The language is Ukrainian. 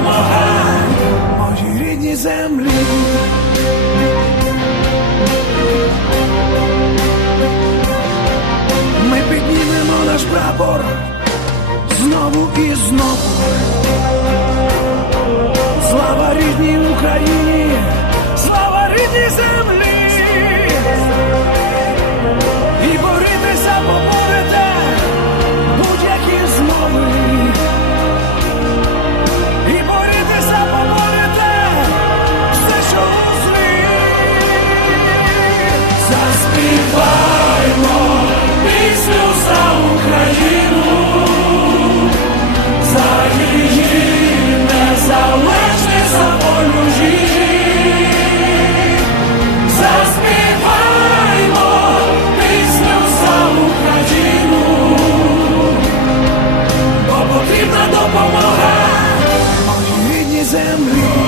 допомога моїй рідній землі. Ми піднімемо наш прапор знову і знову. Hallelujah.